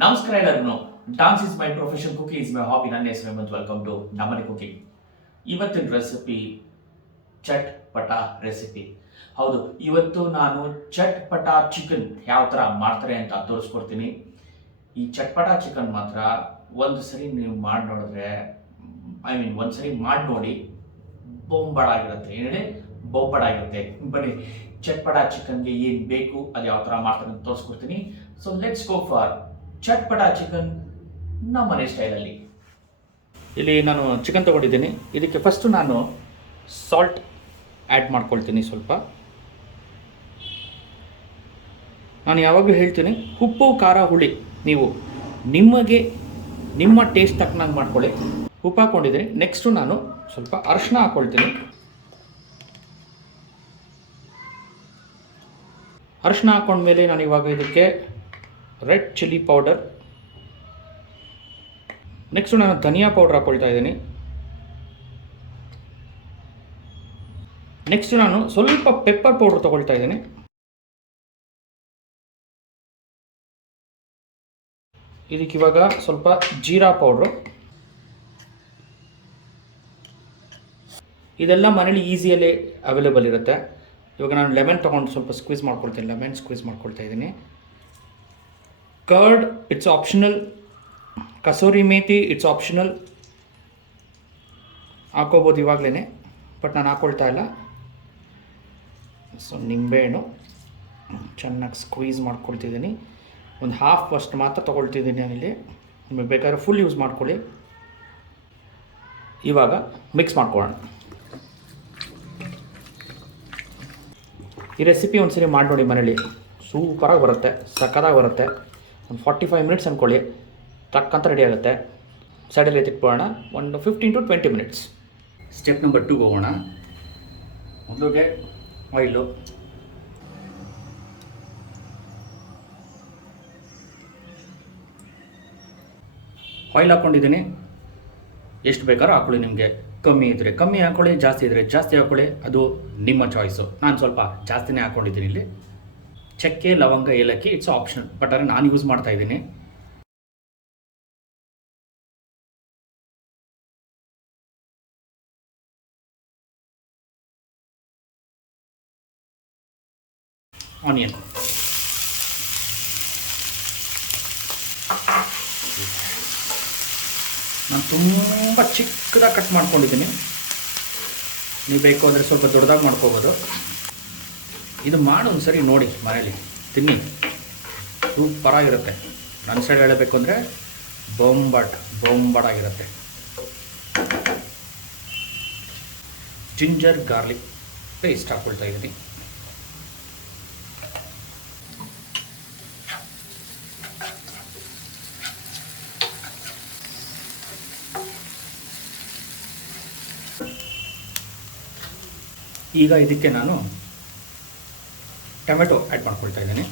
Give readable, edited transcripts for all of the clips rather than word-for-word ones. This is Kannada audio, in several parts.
ನಮಸ್ಕಾರ ಎಲ್ಲರೂ. Dance is my profession, cooking is my hobby. ನನ್ನ ಹೆಸರು ಹೇಮಂತ್. ವೆಲ್ಕಮ್ ಟು ನಮ್ಮನೆ ಕುಕಿಂಗ್. ಇವತ್ತಿನ ರೆಸಿಪಿ ಚಟ್ ಪಟ ರೆಸಿಪಿ. ಹೌದು, ಇವತ್ತು ನಾನು ಚಟ್ ಪಟ ಚಿಕನ್ ಯಾವ ಥರ ಮಾಡ್ತಾರೆ ಅಂತ ತೋರಿಸ್ಕೊಡ್ತೀನಿ. ಈ ಚಟ್ಪಟ ಚಿಕನ್ ಮಾತ್ರ ಒಂದು ಸರಿ ನೀವು ಮಾಡಿ ನೋಡಿದ್ರೆ, ಒಂದು ಸರಿ ಮಾಡಿ ನೋಡಿ, ಬೊಂಬಾಡಾಗಿರುತ್ತೆ. ಏನು ಹೇಳಿ, ಬೊಂಬಾಡಾಗಿರುತ್ತೆ. ಬನ್ನಿ, ಚಟ್ಪಟ ಚಿಕನ್ಗೆ ಏನು ಬೇಕು, ಅದು ಯಾವ ಥರ ಮಾಡ್ತಾರೆ ಅಂತ ತೋರಿಸ್ಕೊಡ್ತೀನಿ. So let's go for chatpata chicken ನಮ್ಮನೆ ಸ್ಟೈಲಲ್ಲಿ. ಇಲ್ಲಿ ನಾನು ಚಿಕನ್ ತೊಗೊಂಡಿದ್ದೀನಿ. ಇದಕ್ಕೆ ಫಸ್ಟು ನಾನು ಸಾಲ್ಟ್ ಆ್ಯಡ್ ಮಾಡ್ಕೊಳ್ತೀನಿ ಸ್ವಲ್ಪ. ನಾನು ಯಾವಾಗಲೂ ಹೇಳ್ತೀನಿ, ಉಪ್ಪು ಖಾರ ಹುಳಿ ನೀವು ನಿಮ್ಮ ಟೇಸ್ಟ್ ತಕ್ಕನಾಗಿ ಮಾಡ್ಕೊಳ್ಳಿ. ಉಪ್ಪು ಹಾಕ್ಕೊಂಡಿದ್ದೀನಿ. ನೆಕ್ಸ್ಟು ನಾನು ಸ್ವಲ್ಪ ಅರಿಶಿನ ಹಾಕ್ಕೊಳ್ತೀನಿ. ಅರಿಶಿನ ಹಾಕ್ಕೊಂಡ್ಮೇಲೆ ನಾನು ಇವಾಗ ಇದಕ್ಕೆ ರೆಡ್ ಚಿಲ್ಲಿ ಪೌಡರ್, ನೆಕ್ಸ್ಟು ನಾನು ಧನಿಯಾ ಪೌಡರ್ ಹಾಕ್ಕೊಳ್ತಾ ಇದ್ದೀನಿ. ನೆಕ್ಸ್ಟು ನಾನು ಸ್ವಲ್ಪ ಪೆಪ್ಪರ್ ಪೌಡ್ರ್ ತೊಗೊಳ್ತಾ ಇದ್ದೀನಿ. ಇದಕ್ಕಿವಾಗ ಸ್ವಲ್ಪ ಜೀರಾ ಪೌಡ್ರು. ಇದೆಲ್ಲ ಮನೇಲಿ ಈಸಿಯಲ್ಲಿ ಅವೈಲೇಬಲ್ ಇರುತ್ತೆ. ಇವಾಗ ನಾನು ಲೆಮನ್ ತೊಗೊಂಡು ಸ್ವಲ್ಪ ಸ್ಕ್ವೀಸ್ ಮಾಡ್ಕೊಳ್ತೀನಿ. ಲೆಮನ್ ಸ್ಕ್ವೀಸ್ ಮಾಡ್ಕೊಳ್ತಾ ಇದ್ದೀನಿ. Curd it's optional. Kasuri methi it's optional. ಹಾಕೋಬೋದು ಇವಾಗಲೇ, ಬಟ್ ನಾನು ಹಾಕ್ಕೊಳ್ತಾ ಇಲ್ಲ. ಸೊ ನಿಂಬೆಹಣ್ಣು ಚೆನ್ನಾಗಿ ಸ್ಕ್ವೀಸ್ ಮಾಡ್ಕೊಳ್ತಿದ್ದೀನಿ. ಒಂದು ಹಾಫ್ ಅಷ್ಟು ಮಾತ್ರ ತೊಗೊಳ್ತಿದ್ದೀನಿ ನಾನಿಲ್ಲಿ. ನಿಮಗೆ ಬೇಕಾದ್ರೆ ಫುಲ್ ಯೂಸ್ ಮಾಡ್ಕೊಳ್ಳಿ. ಇವಾಗ ಮಿಕ್ಸ್ ಮಾಡ್ಕೊಳ್ಳೋಣ. ಈ ರೆಸಿಪಿ ಒಂದ್ಸರಿ ಮಾಡಿ ನೋಡಿ ಮನೇಲಿ, ಸೂಪರಾಗಿ ಬರುತ್ತೆ, ಸಕ್ಕತ್ತಾಗಿ ಬರುತ್ತೆ. ಒಂದು 45 ಮಿನಿಟ್ಸ್ ಅಂದ್ಕೊಳ್ಳಿ, ತಕ್ಕಂತ ರೆಡಿ ಆಗುತ್ತೆ. ಸೈಡಲ್ಲಿ ಎತ್ತಿಟ್ಕೊಳ್ಳೋಣ ಒಂದು 15 to 20 ಮಿನಿಟ್ಸ್. ಸ್ಟೆಪ್ ನಂಬರ್ 2 ಹೋಗೋಣ. ಮೊದಲಿಗೆ ಆಯಿಲು, ಆಯಿಲ್ ಹಾಕ್ಕೊಂಡಿದ್ದೀನಿ. ಎಷ್ಟು ಬೇಕಾದ್ರೂ ಹಾಕ್ಕೊಳ್ಳಿ. ನಿಮಗೆ ಕಮ್ಮಿ ಇದ್ದರೆ ಕಮ್ಮಿ ಹಾಕ್ಕೊಳ್ಳಿ, ಜಾಸ್ತಿ ಇದ್ದರೆ ಜಾಸ್ತಿ ಹಾಕ್ಕೊಳ್ಳಿ, ಅದು ನಿಮ್ಮ ಚಾಯ್ಸು. ನಾನು ಸ್ವಲ್ಪ ಜಾಸ್ತಿನೇ ಹಾಕ್ಕೊಂಡಿದ್ದೀನಿ ಇಲ್ಲಿ. ಚಕ್ಕೆ, ಲವಂಗ, ಏಲಕ್ಕಿ ಇಟ್ಸ್ ಆಪ್ಷನಲ್, ಬಟ್ ಆದರೆ ನಾನು ಯೂಸ್ ಮಾಡ್ತಾ ಇದ್ದೀನಿ. ಆನಿಯನ್, ನಾನು ತುಂಬ ಚಿಕ್ಕದಾಗಿ ಕಟ್ ಮಾಡ್ಕೊಂಡಿದ್ದೀನಿ. ನೀವು ಬೇಕು ಅಂದರೆ ಸ್ವಲ್ಪ ದೊಡ್ಡದಾಗಿ ಮಾಡ್ಕೋಬೋದು. ಇದು ಮಾಡಿ ಒಂದು ಸರಿ ನೋಡಿ ಮನೇಲಿ, ತಿನ್ನಿ, ಸೂಪರಾಗಿರುತ್ತೆ. ನನ್ನ ಸೈಡ್ ಹೇಳಬೇಕು ಅಂದರೆ ಬೊಂಬಾಟಾಗಿರುತ್ತೆ. ಜಿಂಜರ್ ಗಾರ್ಲಿಕ್ ಪೇಸ್ಟ್ ಹಾಕ್ಕೊಳ್ತಾ ಇದ್ದೀನಿ. ಈಗ ಇದಕ್ಕೆ ನಾನು ಟೊಮೆಟೊ ಆ್ಯಡ್ ಮಾಡ್ಕೊಳ್ತಾ ಇದ್ದೀನಿ.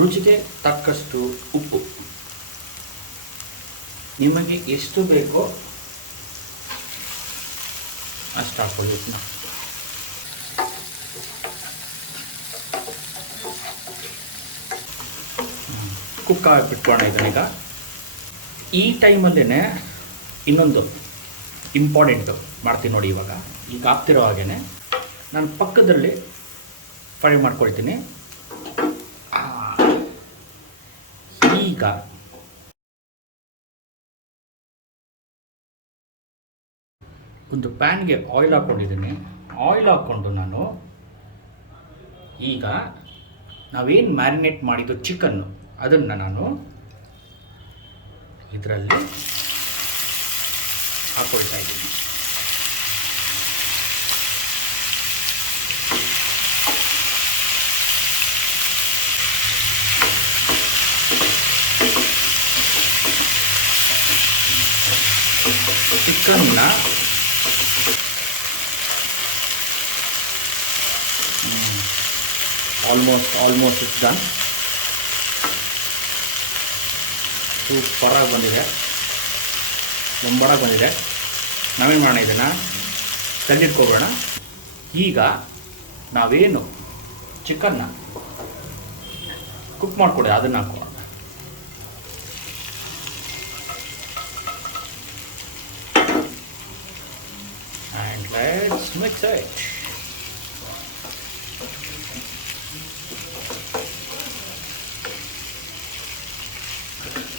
ರುಚಿಗೆ ತಕ್ಕಷ್ಟು ಉಪ್ಪು, ನಿಮಗೆ ಎಷ್ಟು ಬೇಕೋ ಅಷ್ಟು ಹಾಕ್ಕೊಳ್ಳಿ. ಕುಕ್ ಬಿಟ್ಕೋಣ ಇದನ್ನೀಗ. ಈ ಟೈಮಲ್ಲೇ ಇನ್ನೊಂದು ಇಂಪಾರ್ಟೆಂಟು ಮಾಡ್ತೀನಿ ನೋಡಿ. ಈಗ ಆಗ್ತಿರೋ ಹಾಗೇ ನಾನು ಪಕ್ಕದಲ್ಲಿ ಫ್ರೈ ಮಾಡ್ಕೊಳ್ತೀನಿ. ಈಗ ಒಂದು ಪ್ಯಾನ್ಗೆ ಆಯಿಲ್ ಹಾಕ್ಕೊಂಡಿದ್ದೀನಿ. ಆಯಿಲ್ ಹಾಕ್ಕೊಂಡು ನಾನು ಈಗ ನಾವೇನು ಮ್ಯಾರಿನೇಟ್ ಮಾಡಿದ್ದು ಚಿಕನ್ನು, ಅದನ್ನು ನಾನು ಇದರಲ್ಲಿ ಹಾಕ್ಕೊಳ್ತಾ ಇದ್ದೀನಿ. ಚಿಕನ್ನ ಆಲ್ಮೋಸ್ಟ್ ಇಟ್ಸ್ ಡನ್. ಸೂಪರಾಗಿ ಬಂದಿದೆ. ಬೊಂಬಾಟಾಗಿ ಬಂದಿದೆ. ನಾವೇನು ಮಾಡೋಣ, ಇದನ್ನು ತೆಗೆದಿಟ್ಕೊಬೇಡ. ಈಗ ನಾವೇನು ಚಿಕನ್ನ ಕುಕ್ ಮಾಡಿಕೊಡಿ ಅದನ್ನು ಹಾಕೋಣ. And let's mix it.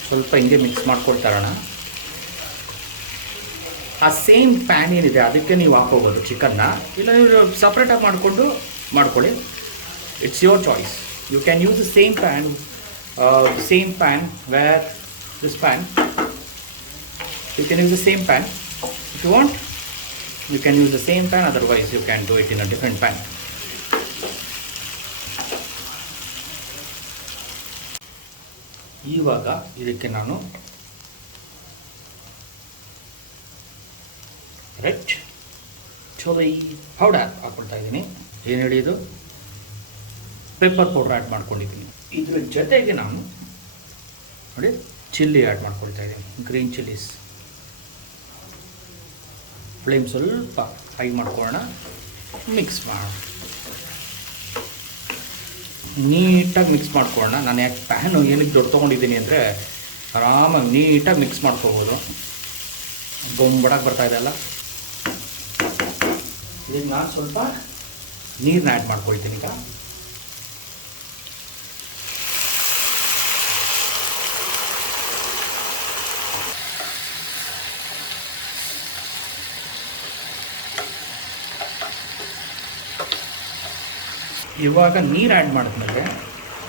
ಸ್ವಲ್ಪ ಹಿಂಗೆ ಮಿಕ್ಸ್ ಮಾಡ್ಕೊಳ್ತಾರೋಣ. ಆ ಸೇಮ್ ಪ್ಯಾನ್ ಏನಿದೆ ಅದಕ್ಕೆ ನೀವು ಹಾಕೋಬೋದು ಚಿಕನ್ನ, ಇಲ್ಲ ನೀವು ಸಪ್ರೇಟಾಗಿ ಮಾಡ್ಕೊಳ್ಳಿ. It's your choice. You can use the same pan where this pan. You can use the same pan if you want. You can use the same pan, otherwise you can do it in a different pan. ಇವಾಗ ಇದಕ್ಕೆ ನಾನು ರೆಡ್ ಚಿಲ್ಲಿ ಪೌಡರ್ ಹಾಕ್ಕೊಳ್ತಾ ಇದ್ದೀನಿ. ಏನು ಹೇಳಿದ್ದು, ಪೆಪ್ಪರ್ ಪೌಡರ್ ಆ್ಯಡ್ ಮಾಡ್ಕೊಂಡಿದ್ದೀನಿ. ಇದ್ರ ಜೊತೆಗೆ ನಾನು ನೋಡಿ ಚಿಲ್ಲಿ ಆ್ಯಡ್ ಮಾಡ್ಕೊಳ್ತಾ ಇದ್ದೀನಿ, ಗ್ರೀನ್ ಚಿಲ್ಲೀಸ್. ಫ್ಲೇಮ್ ಸ್ವಲ್ಪ ಹೈ ಮಾಡ್ಕೊಳ್ಳೋಣ, ಮಿಕ್ಸ್ ಮಾಡೋಣ, ನೀಟಾಗಿ ಮಿಕ್ಸ್ ಮಾಡ್ಕೊಳ್ಳೋಣ. ನಾನು ಯಾಕೆ ಪ್ಯಾನು ಏನಕ್ಕೆ ದೊಡ್ಡ ತೊಗೊಂಡಿದ್ದೀನಿ ಅಂದರೆ ಆರಾಮಾಗಿ ನೀಟಾಗಿ ಮಿಕ್ಸ್ ಮಾಡ್ಕೋಬೋದು. ಬೊಂಬಡಾಗಿ ಬರ್ತಾಯಿದೆ ಅಲ್ಲ. ಈಗ ನಾನು ಸ್ವಲ್ಪ ನೀರನ್ನ ಆ್ಯಡ್ ಮಾಡ್ಕೊಳ್ತೀನಿ. ಈಗ ಇವಾಗ ನೀರು ಆ್ಯಡ್ ಮಾಡಿದ್ಮೇಲೆ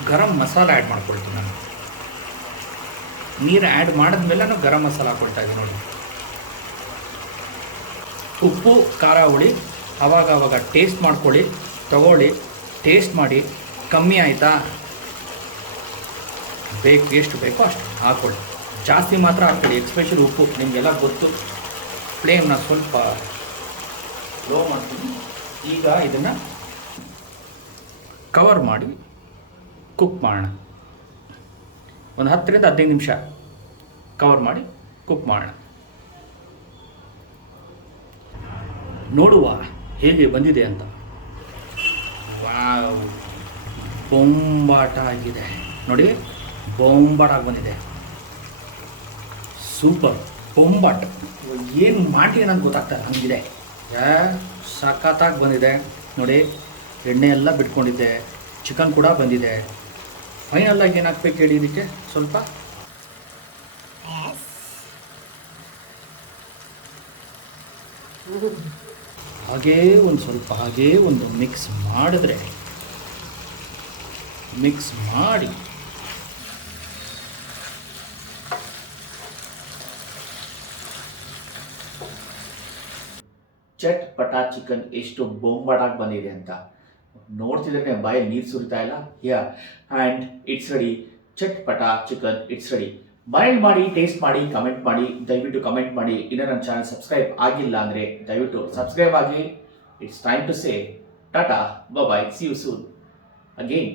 ಗರಂ ಮಸಾಲ ಆ್ಯಡ್ ಮಾಡ್ಕೊಳ್ತೀನಿ ನಾನು. ನೀರು ಆ್ಯಡ್ ಮಾಡಿದ್ಮೇಲೆ ನಾನು ಗರಂ ಮಸಾಲ ಹಾಕ್ಕೊಳ್ತಾ ಇದ್ದೀನಿ ನೋಡಿ. ಉಪ್ಪು ಖಾರ ಹುಳಿ ಆವಾಗ ಟೇಸ್ಟ್ ಮಾಡ್ಕೊಳ್ಳಿ, ತಗೊಳ್ಳಿ, ಟೇಸ್ಟ್ ಮಾಡಿ. ಕಮ್ಮಿ ಆಯಿತಾ, ಎಷ್ಟು ಬೇಕೋ ಅಷ್ಟು ಹಾಕ್ಕೊಳ್ಳಿ, ಜಾಸ್ತಿ ಮಾತ್ರ ಹಾಕ್ಕೊಳ್ಳಿ. ಎಸ್ಪೆಷಲಿ ಉಪ್ಪು ನಿಮಗೆಲ್ಲ ಗೊತ್ತು. ಫ್ಲೇಮ್ನ ಸ್ವಲ್ಪ ಲೋ ಮಾಡ್ತೀನಿ. ಈಗ ಇದನ್ನು ಕವರ್ ಮಾಡಿ ಕುಕ್ ಮಾಡೋಣ. ಒಂದು 10ರಿಂದ 15 ನಿಮಿಷ ಕವರ್ ಮಾಡಿ ಕುಕ್ ಮಾಡೋಣ. ನೋಡುವ ಹೇಗೆ ಬಂದಿದೆ ಅಂತ. ವಾವ್, ಬೊಂಬಾಟ ಆಗಿದೆ ನೋಡಿ, ಬೊಂಬಾಟಾಗಿ ಬಂದಿದೆ. ಸೂಪರ್ ಬೊಂಬಾಟ್. ಏನು ಮಾಡಿ ಅನ್ನೋದು ಗೊತ್ತಾಗ್ತದೆ, ಹಂಗಿದೆ. ಸಖತ್ತಾಗಿ ಬಂದಿದೆ ನೋಡಿ. ಎಣ್ಣೆ ಎಲ್ಲ ಬಿಟ್ಕೊಂಡಿದ್ದೆ, ಚಿಕನ್ ಕೂಡ ಬಂದಿದೆ. ಫೈನಲ್ಲಾಗಿ ಏನು ಹಾಕ್ಬೇಕು ಹೇಳಿ ಇದಕ್ಕೆ? ಸ್ವಲ್ಪ ಹಾಗೇ ಒಂದು ಮಿಕ್ಸ್ ಮಾಡಿದ್ರೆ, ಮಿಕ್ಸ್ ಮಾಡಿ ಚಟ್ ಪಟಾ ಚಿಕನ್ ಎಷ್ಟು ಬೊಂಬಾಟಾಗಿ ಬಂದಿದೆ ಅಂತ ನೋಡ್ತಿದ್ರೆ ಬಾಯಲ್ಲಿ ನೀರು ಸುರಿತಾ ಇಲ್ಲ. And it's ready. Chatpata chicken it's ready. ಮನೇಲಿ ಮಾಡಿ, ಟೇಸ್ಟ್ ಮಾಡಿ, ಕಮೆಂಟ್ ಮಾಡಿ. ದಯವಿಟ್ಟು ಕಮೆಂಟ್ ಮಾಡಿ. ಇನ್ನೂ ನನ್ನ ಚಾನಲ್ ಸಬ್ಸ್ಕ್ರೈಬ್ ಆಗಿಲ್ಲ ಅಂದರೆ ದಯವಿಟ್ಟು ಸಬ್ಸ್ಕ್ರೈಬ್ ಆಗಿ. It's time to say tata, bye, see you soon again.